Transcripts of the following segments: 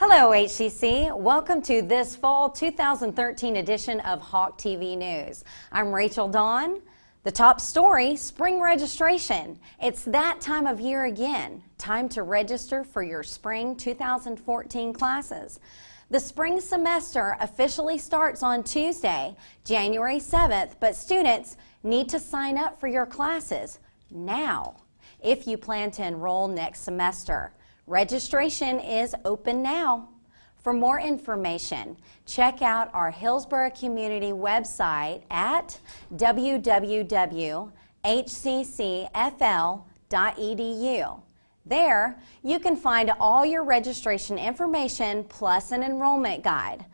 Hello HCC, welcome to this fall 2013 edition of Hawk TV News. I'm Rachel Donn. The top story, spring registration. It's that time of year again. Time to register for your spring 2014 classes. The spring semester officially starts on Tuesday, January 7th, but students need to sign up for your classes now if you plan to enroll next semester. Registration is open now. For more information, check out our Hillsborough Community website at www.hccfl.edu. There, you can find all your registration information plus an enrollment guide.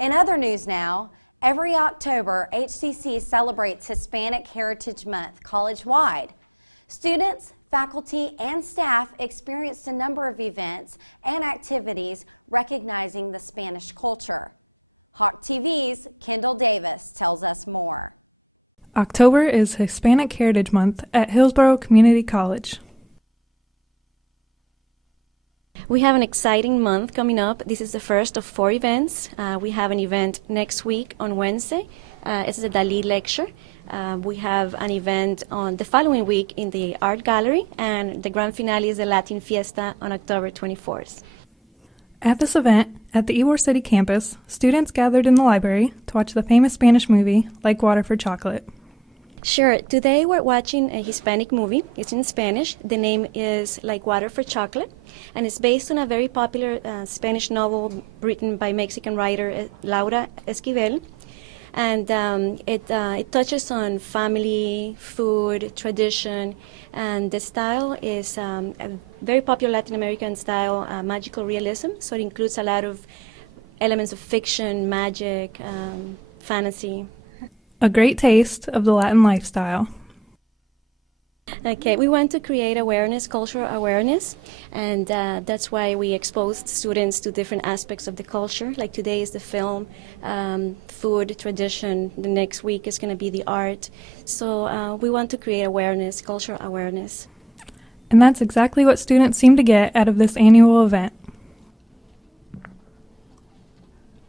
In other news now, every October, HCC celebrates Hispanic Heritage Month college-wide. Students, faculty, and staff experienced a number of events and activities recognizing the Spanish culture. Hawk TV's Kendall Davis tells us more. October is Hispanic Heritage Month at Hillsborough Community College. We have an exciting month coming up. This is the first of 4 events. We have an event next week on Wednesday. It's the Dalí lecture. We have an event on the following week in the Art Gallery, and the grand finale is the Latin Fiesta on October 24th. At this event, at the Ybor City campus, students gathered in the library to watch the famous Spanish movie, Like Water for Chocolate. Sure. Today we're watching a Hispanic movie. It's in Spanish. The name is Like Water for Chocolate, and it's based on a very popular Spanish novel written by Mexican writer Laura Esquivel. And it touches on family, food, tradition, and the style is a very popular Latin American style, magical realism. So it includes a lot of elements of fiction, magic, fantasy. A great taste of the Latin lifestyle. Okay, we want to create awareness, cultural awareness, and that's why we expose students to different aspects of the culture. Like today is the film, food, tradition. Next week is going to be the art. So we want to create awareness, cultural awareness. And that's exactly what students seem to get out of this annual event.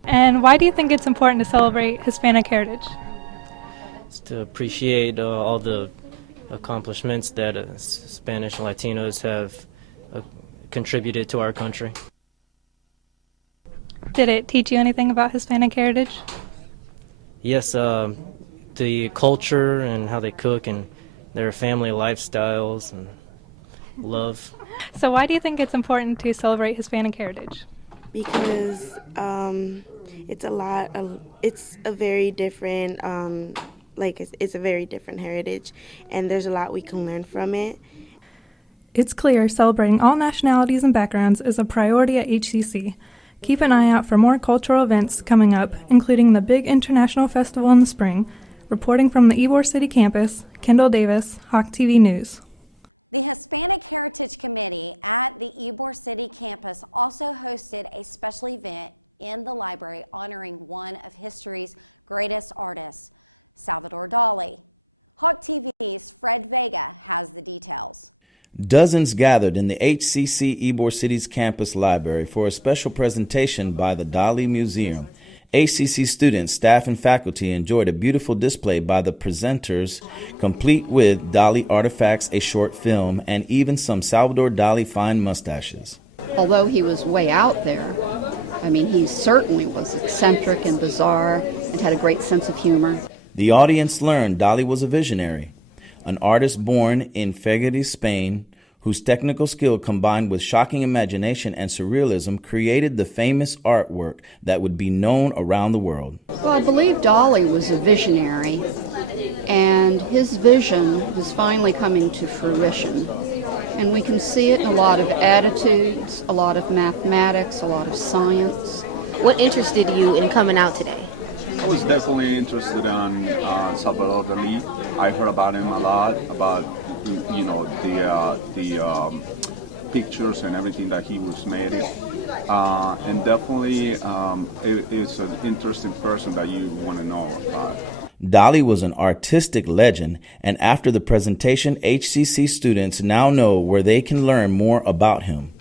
And why do you think it's important to celebrate Hispanic heritage? To appreciate all the accomplishments that Spanish Latinos have contributed to our country. Did it teach you anything about Hispanic heritage? Yes, the culture and how they cook and their family lifestyles, love. So why do you think it's important to celebrate Hispanic heritage? Because it's a very different it's a very different heritage, and there's a lot we can learn from it. It's clear celebrating all nationalities and backgrounds is a priority at HCC. Keep an eye out for more cultural events coming up, including the big international festival in the spring. Reporting from the Ybor City campus, Kendall Davis, Hawk TV News. The Hispanic Heritage Committee at the Ybor City campus also hosted a special event in the library honoring one of history's greatest artists, Salvador Dali. Hawk TV's Fred Vega has the details. Dozens gathered in the HCC Ybor City's campus library for a special presentation by the Dali Museum. HCC students, staff, and faculty enjoyed a beautiful display by the presenters, complete with Dali artifacts, a short film, and even some Salvador Dali fine mustaches. Although he was way out there, I mean, he certainly was eccentric and bizarre and had a great sense of humor. The audience learned Dali was a visionary, an artist born in Figueres, Spain, whose technical skill combined with shocking imagination and surrealism created the famous artwork that would be known around the world. Well, I believe Dali was a visionary, and his vision is finally coming to fruition. And we can see it in a lot of attitudes, a lot of mathematics, a lot of science. What interested you in coming out? I was definitely interested in Salvador Dali. I heard about him a lot, but the pictures and everything that he was made, and definitely it's an interesting person that you want to know. Dali was an artistic legend, and after the presentation, HCC students now know where they can learn more about him.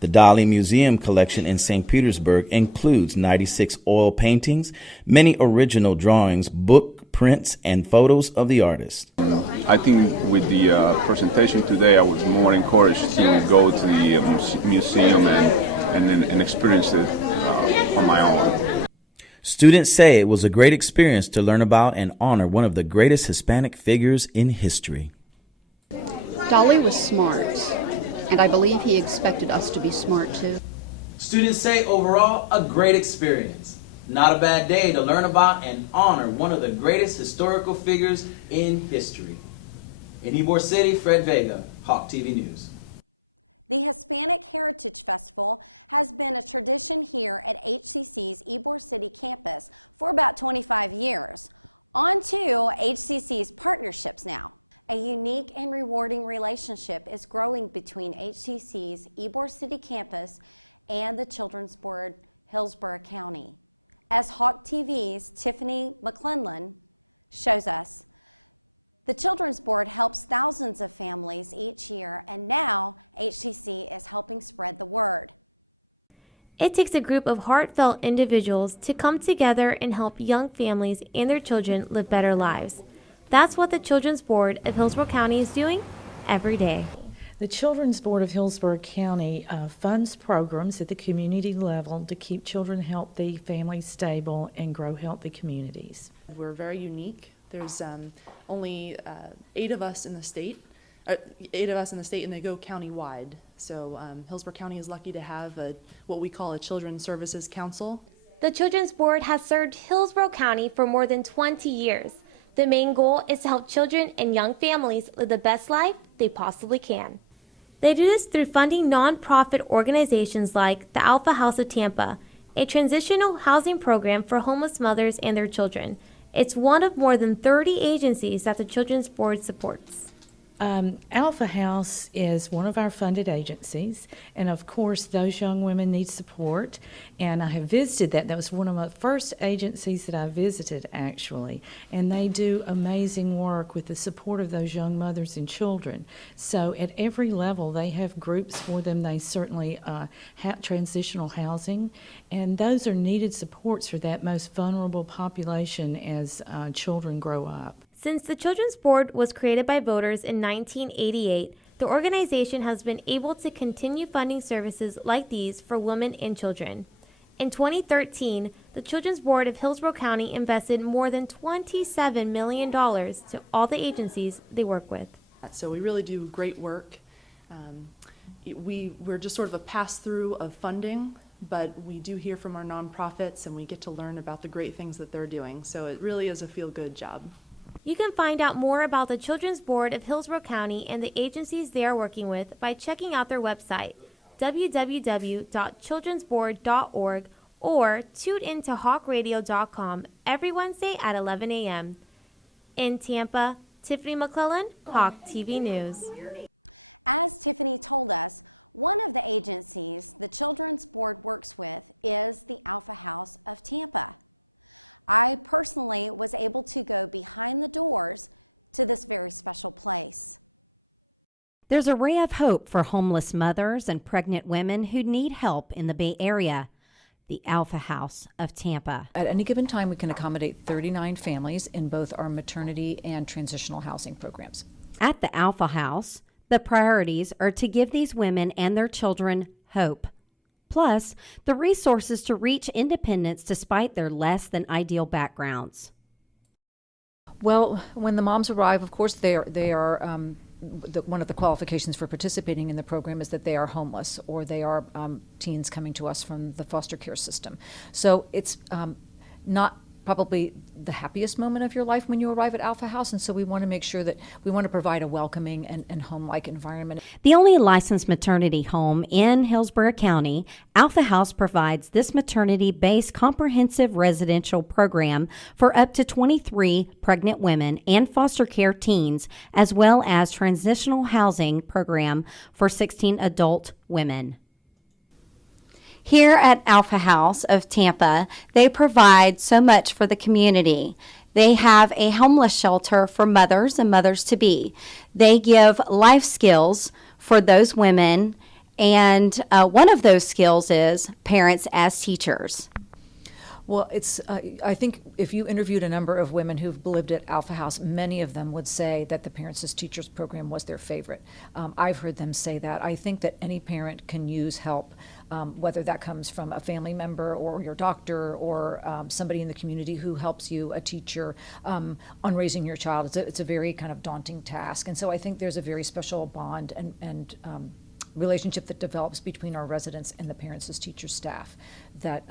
The Dali Museum collection in St. Petersburg includes 96 oil paintings, many original drawings, book prints, and photos of the artist. I think with the presentation today, I was more encouraged to go to the museum and experience it on my own. Students say it was a great experience to learn about and honor one of the greatest Hispanic figures in history. Dolly was smart, and I believe he expected us to be smart too. Students say overall a great experience. Not a bad day to learn about and honor one of the greatest historical figures in history. In Ybor City, Fred Vega, Hawk TV News. The Hispanic Heritage Festival has been a tradition here at HCC's Ybor City campus for about 25 years. On to HCC's partnerships now. A unique and rewarding relationship is growing between HCC's Ybor City campus and the Children's Board, Hillsborough County. As Hawk TV's Tiffany McClellan shows us, the Children's Board helps thousands of families each year, and now HCC is helping spread the word. It takes a group of heartfelt individuals to come together and help young families and their children live better lives. That's what the Children's Board of Hillsborough County is doing every day. The Children's Board of Hillsborough County funds programs at the community level to keep children healthy, families stable, and grow healthy communities. We're very unique. There's only 8 of us in the state, and they go county-wide. So Hillsborough County is lucky to have what we call a Children's Services Council. The Children's Board has served Hillsborough County for more than 20 years. The main goal is to help children and young families live the best life they possibly can. They do this through funding nonprofit organizations like the Alpha House of Tampa, a transitional housing program for homeless mothers and their children. It's one of more than 30 agencies that the Children's Board supports. Alpha House is one of our funded agencies, and of course those young women need support, and I have visited that. That was one of my first agencies that I visited, actually, and they do amazing work with the support of those young mothers and children. So at every level they have groups for them. They certainly have transitional housing, and those are needed supports for that most vulnerable population as children grow up. Since the Children's Board was created by voters in 1988, the organization has been able to continue funding services like these for women and children. In 2013, the Children's Board of Hillsborough County invested more than $27 million to all the agencies they work with. So we really do great work. We're just sort of a pass-through of funding, but we do hear from our nonprofits and we get to learn about the great things that they're doing. So it really is a feel-good job. You can find out more about the Children's Board of Hillsborough County and the agencies they are working with by checking out their website, www.childrensboard.org, or tune in to hawkradio.com every Wednesday at 11 a.m. In Tampa, Tiffany McClellan, Hawk TV News. As Tiffany told us, one of the agencies the Children's Board works with is the Alpha House of Tampa. I personally was able to go behind the doors to this very special place. There's a ray of hope for homeless mothers and pregnant women who need help in the Bay Area. The Alpha House of Tampa. At any given time, we can accommodate 39 families in both our maternity and transitional housing programs. At the Alpha House, the priorities are to give these women and their children hope. Plus, the resources to reach independence despite their less than ideal backgrounds. Well, when the moms arrive, of course, they are one of the qualifications for participating in the program is that they are homeless or they are teens coming to us from the foster care system. So it's not probably the happiest moment of your life when you arrive at Alpha House, and so we want to make sure that we want to provide a welcoming and home-like environment. The only licensed maternity home in Hillsborough County, Alpha House provides this maternity-based comprehensive residential program for up to 23 pregnant women and foster care teens, as well as transitional housing program for 16 adult women. Here at Alpha House of Tampa, they provide so much for the community. They have a homeless shelter for mothers and mothers-to-be. They give life skills for those women And one of those skills is parents as teachers. Well, it's. I think if you interviewed a number of women who've lived at Alpha House, many of them would say that the Parents as Teachers program was their favorite. I've heard them say that. I think that any parent can use help, whether that comes from a family member or your doctor or somebody in the community who helps you, a teacher, on raising your child. It's a very kind of daunting task, and so I think there's a very special bond and relationship that develops between our residents and the Parents as Teachers staff. That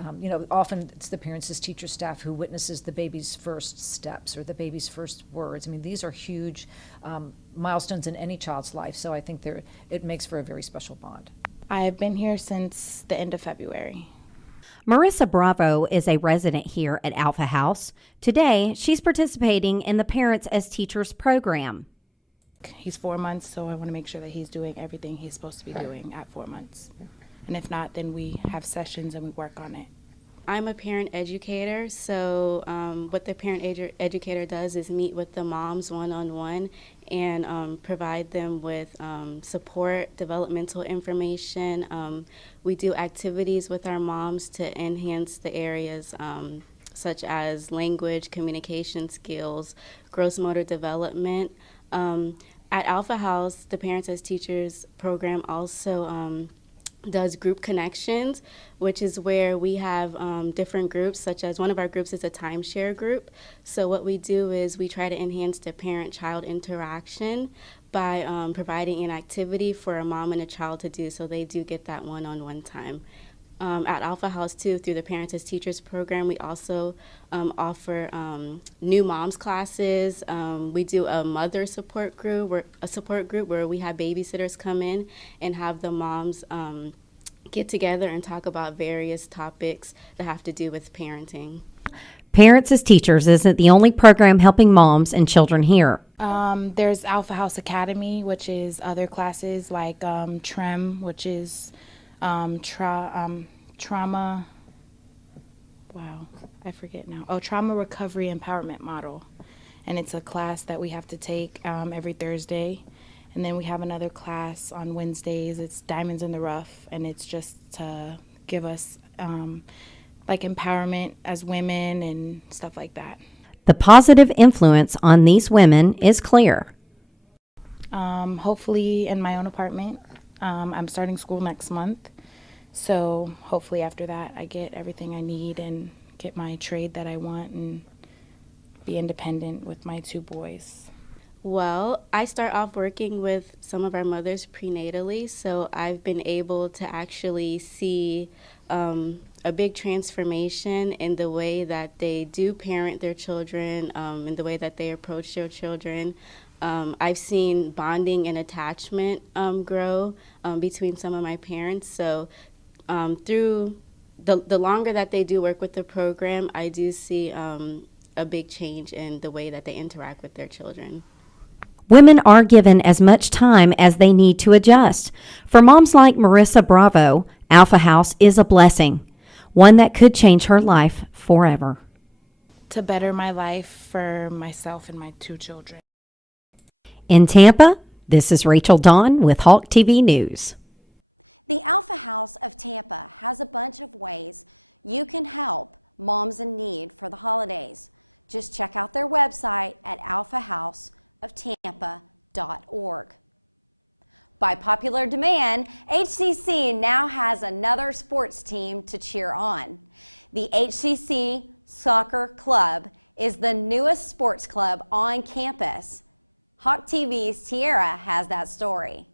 often it's the Parents as Teachers staff who witnesses the baby's first steps or the baby's first words. I mean, these are huge milestones in any child's life. So I think it makes for a very special bond. I've been here since the end of February. Marissa Bravo is a resident here at Alpha House. Today, she's participating in the Parents as Teachers program. He's 4 months, so I want to make sure that he's doing everything he's supposed to be doing at 4 months. And if not, then we have sessions and we work on it. I'm a parent educator, so what the parent educator does is meet with the moms one-on-one and provide them with support, developmental information. We do activities with our moms to enhance the areas such as language, communication skills, gross motor development. At Alpha House, the Parents as Teachers program also does group connections, which is where we have different groups, such as one of our groups is a timeshare group. So what we do is we try to enhance the parent-child interaction by providing an activity for a mom and a child to do, so they do get that one-on-one time. At Alpha House, too, through the Parents as Teachers program, we also offer new moms classes. We do a mother support group, where we have babysitters come in and have the moms get together and talk about various topics that have to do with parenting. Parents as Teachers isn't the only program helping moms and children here. There's Alpha House Academy, which is other classes like TREM, which is trauma, I forget now. Trauma Recovery Empowerment Model. And it's a class that we have to take every Thursday. And then we have another class on Wednesdays. It's Diamonds in the Rough, and it's just to give us like empowerment as women and stuff like that. The positive influence on these women is clear. Hopefully in my own apartment. I'm starting school next month. So hopefully after that I get everything I need and get my trade that I want and be independent with my 2 boys. Well, I start off working with some of our mothers prenatally, so I've been able to actually see a big transformation in the way that they do parent their children, in the way that they approach their children. I've seen bonding and attachment grow between some of my parents. So through the longer that they do work with the program, I do see a big change in the way that they interact with their children. Women are given as much time as they need to adjust. For moms like Marissa Bravo, Alpha House is a blessing, one that could change her life forever. To better my life for myself and my 2 children. In Tampa, this is Rachel Donn with Hawk TV News. The Alpha House of Tampa has a bunch of ways you can help moms in need for the holidays. Just check out their website at alphahouseoftampa.org. By popular demand, HCC now has another sports team to cheer on. The HCC Soccer Club is the newest sports club on campus. Hawk TV's Tiara has that story.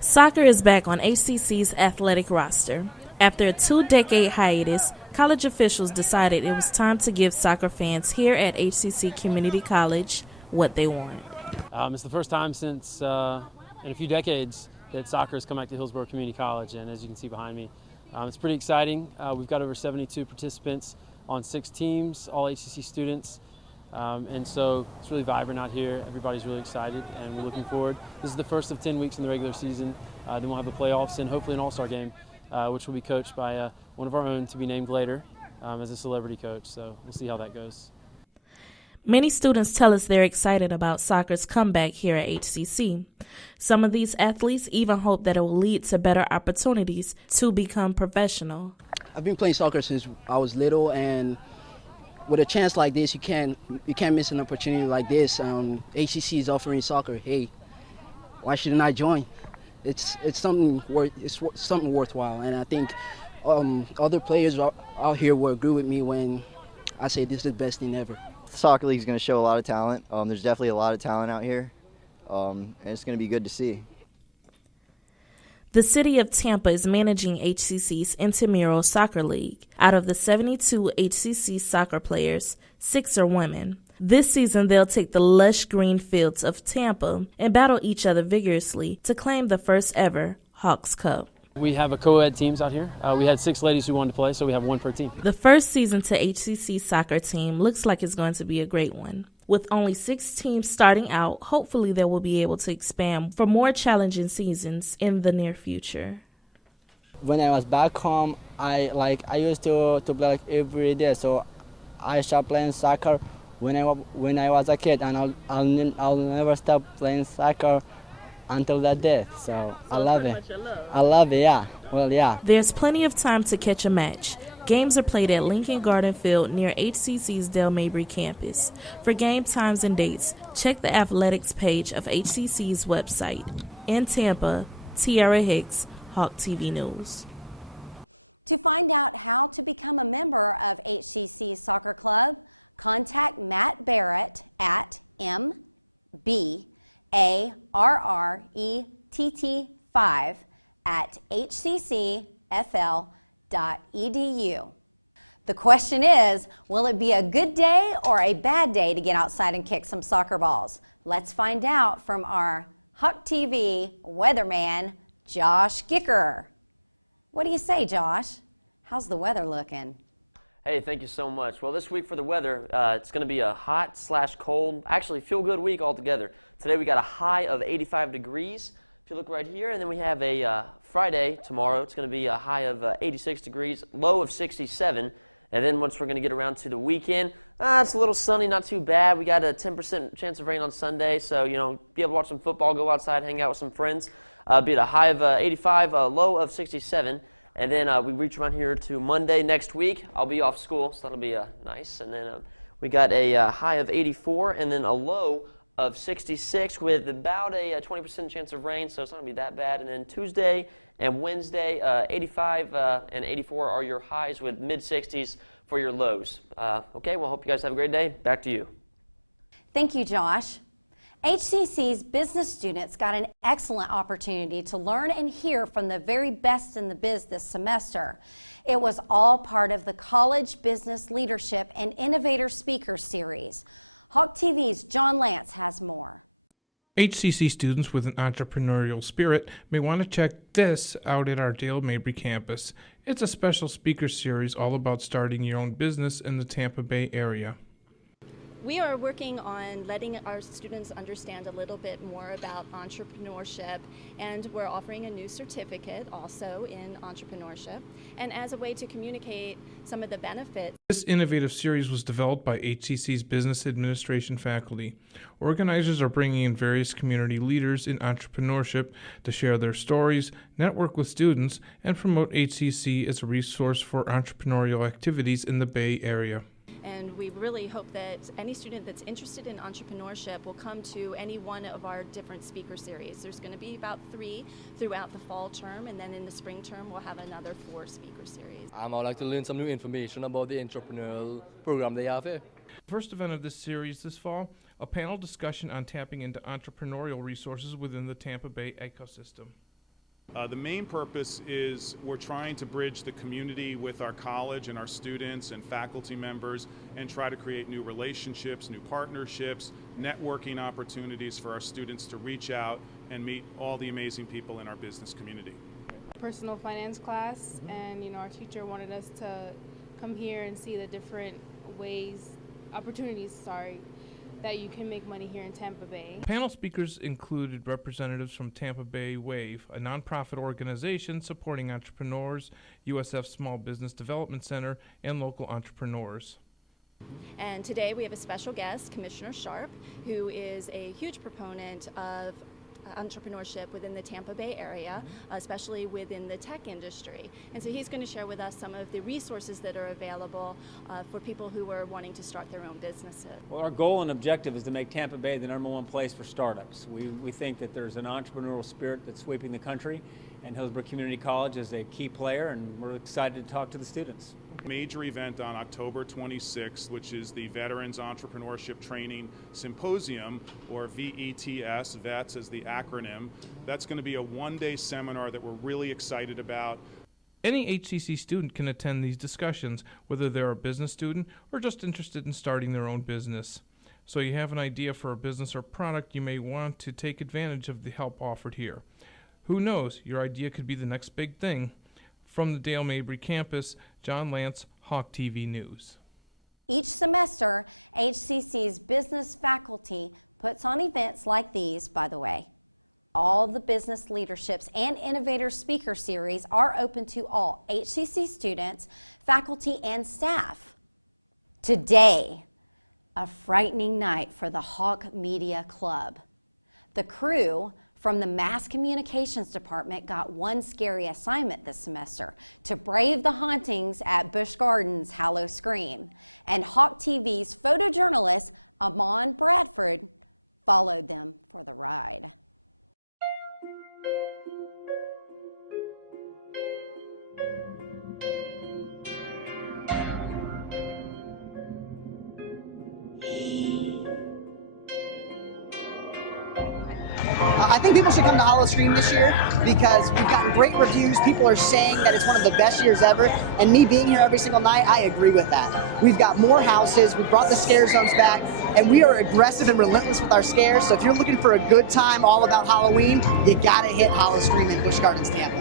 Soccer is back on HCC's athletic roster. After a 2-decade hiatus, college officials decided it was time to give soccer fans here at HCC Community College what they want. It's the first time since in a few decades that soccer has come back to Hillsborough Community College, and as you can see behind me, it's pretty exciting. We've got over 72 participants on 6 teams, all HCC students. And so it's really vibrant out here. Everybody's really excited, and we're looking forward. This is the first of 10 weeks in the regular season. Then we'll have the playoffs and hopefully an all-star game, which will be coached by one of our own to be named later as a celebrity coach. So we'll see how that goes. Many students tell us they're excited about soccer's comeback here at HCC. Some of these athletes even hope that it will lead to better opportunities to become professional. I've been playing soccer since I was little, and with a chance like this, you can't miss an opportunity like this. HCC is offering soccer. Hey, why shouldn't I join? It's something worthwhile, and I think other players out here will agree with me when I say this is the best thing ever. The soccer league is going to show a lot of talent. There's definitely a lot of talent out here, and it's going to be good to see. The city of Tampa is managing HCC's intramural soccer league. Out of the 72 HCC soccer players, 6 are women. This season, they'll take the lush green fields of Tampa and battle each other vigorously to claim the first ever Hawks Cup. We have a co-ed teams out here. We had 6 ladies who wanted to play, so we have 1 per team. The first season to HCC's soccer team looks like it's going to be a great one. With only 6 teams starting out, hopefully they will be able to expand for more challenging seasons in the near future. When I was back home, I used to play every day, so I started playing soccer when I was a kid, and I'll never stop playing soccer until that day. So I love it. I love it, yeah. Well, yeah. There's plenty of time to catch a match. Games are played at Lincoln Garden Field near HCC's Del Mabry campus. For game times and dates, check the athletics page of HCC's website. In Tampa, Tiara Hicks, Hawk TV News. To find out how to become a member of HCC Soccer Club, contact Matt Barrett at mbarrett5@hccfl.edu. The question is, will it be a good day or a bad day to get outside and kick some soccer balls? Let's find out from our Hawk TV weatherman, Josh Gicker. What do you say, Josh? How's the weather looking? Hey, thank you so much. Well, this week for the weather, it's going to be a hot/cold, actually feel-good week altogether. Today we got a high of 85 degrees. If you look right here, and then we have a Friday tomorrow. It's going to be a high of 86 degrees, low of 67. And then once we're going to get around to the weekend, it's a little sunny, not too bad. We got a 10% chance of rain on Sunday, so, be able to watch some football, go outside, hang out with some friends. Be at a high of 85, low of 67. And then we reach around here to Monday next week. I'll be off school, so that'll be nice. And then we got a high of 84 and then a low of 66 with about a 20% chance of rain, so it's not going to be that bad. And then Tuesday and Wednesday, 85 and 84 are your highs with mid-60s for your lows. Okay, well, hope you guys have a great day. Back to you. Thank you, Josh. HCC's business students got an excellent opportunity to learn and hear from the very best in the biz this semester. It was all part of the College Business Leadership and Innovator Speaker Series. Hawk TV's John Lance has more. HCC students with an entrepreneurial spirit may want to check this out at our Del Mabry campus. It's a special speaker series all about starting your own business in the Tampa Bay area. We are working on letting our students understand a little bit more about entrepreneurship, and we're offering a new certificate also in entrepreneurship, and as a way to communicate some of the benefits. This innovative series was developed by HCC's Business Administration faculty. Organizers are bringing in various community leaders in entrepreneurship to share their stories, network with students, and promote HCC as a resource for entrepreneurial activities in the Bay Area. And we really hope that any student that's interested in entrepreneurship will come to any one of our different speaker series. There's going to be about 3 throughout the fall term, and then in the spring term we'll have another 4 speaker series. I would like to learn some new information about the entrepreneurial program they have here. First event of this series this fall, a panel discussion on tapping into entrepreneurial resources within the Tampa Bay ecosystem. The main purpose is we're trying to bridge the community with our college and our students and faculty members and try to create new relationships, new partnerships, networking opportunities for our students to reach out and meet all the amazing people in our business community. Personal finance class, and our teacher wanted us to come here and see the different opportunities, that you can make money here in Tampa Bay. Panel speakers included representatives from Tampa Bay WAVE, a nonprofit organization supporting entrepreneurs, USF Small Business Development Center, and local entrepreneurs. And today we have a special guest, Commissioner Sharp, who is a huge proponent of entrepreneurship within the Tampa Bay area, especially within the tech industry. And so he's going to share with us some of the resources that are available for people who are wanting to start their own businesses. Well, our goal and objective is to make Tampa Bay the #1 place for startups. We think that there's an entrepreneurial spirit that's sweeping the country, and Hillsborough Community College is a key player, and we're excited to talk to the students. Major event on October 26th, which is the Veterans Entrepreneurship Training Symposium, or VETS, VETS is the acronym. That's going to be a one-day seminar that we're really excited about. Any HCC student can attend these discussions, whether they're a business student or just interested in starting their own business. So you have an idea for a business or product, you may want to take advantage of the help offered here. Who knows, your idea could be the next big thing. From the Dale Mabry campus, John Lance, Hawk TV News. Each semester, HCC's business faculty puts on events like these, by the way. All the business leaderships and innovator speaker series are open to all HCC students, faculty, and staff. Today, a frightening night for the Hawk Media Club. The crew from the Mass Communications Department got one scary assignment this semester: to brave the hauntings at Busch Gardens' Hallow Scream. And Hawk TV's photojournalist, Amon Bradford, followed them for the ride. I think people should come to Hallow Scream this year because we've got great reviews. People are saying that it's one of the best years ever. And me being here every single night, I agree with that. We've got more houses, we're going to stairs over that, and we are aggressive and relentless with our standards. So if you're looking for a good time all about Halloween, you gotta get Hallow Scream at Busch Gardens Theater.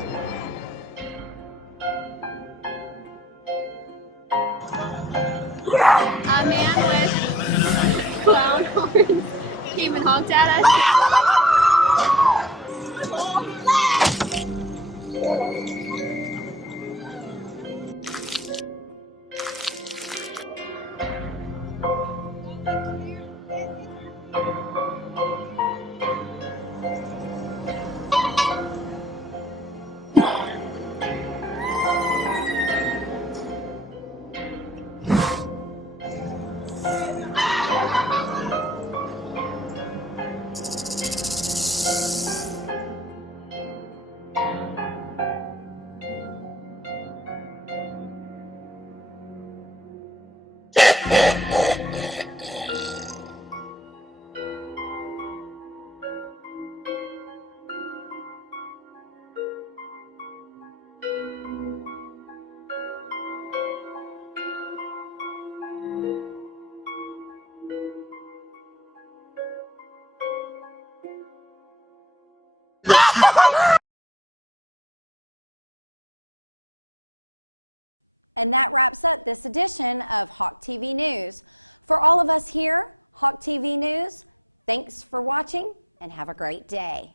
And that wraps up this edition of Hawk TV News. For all of us here, Hawk TV News, thanks for watching and have a great day.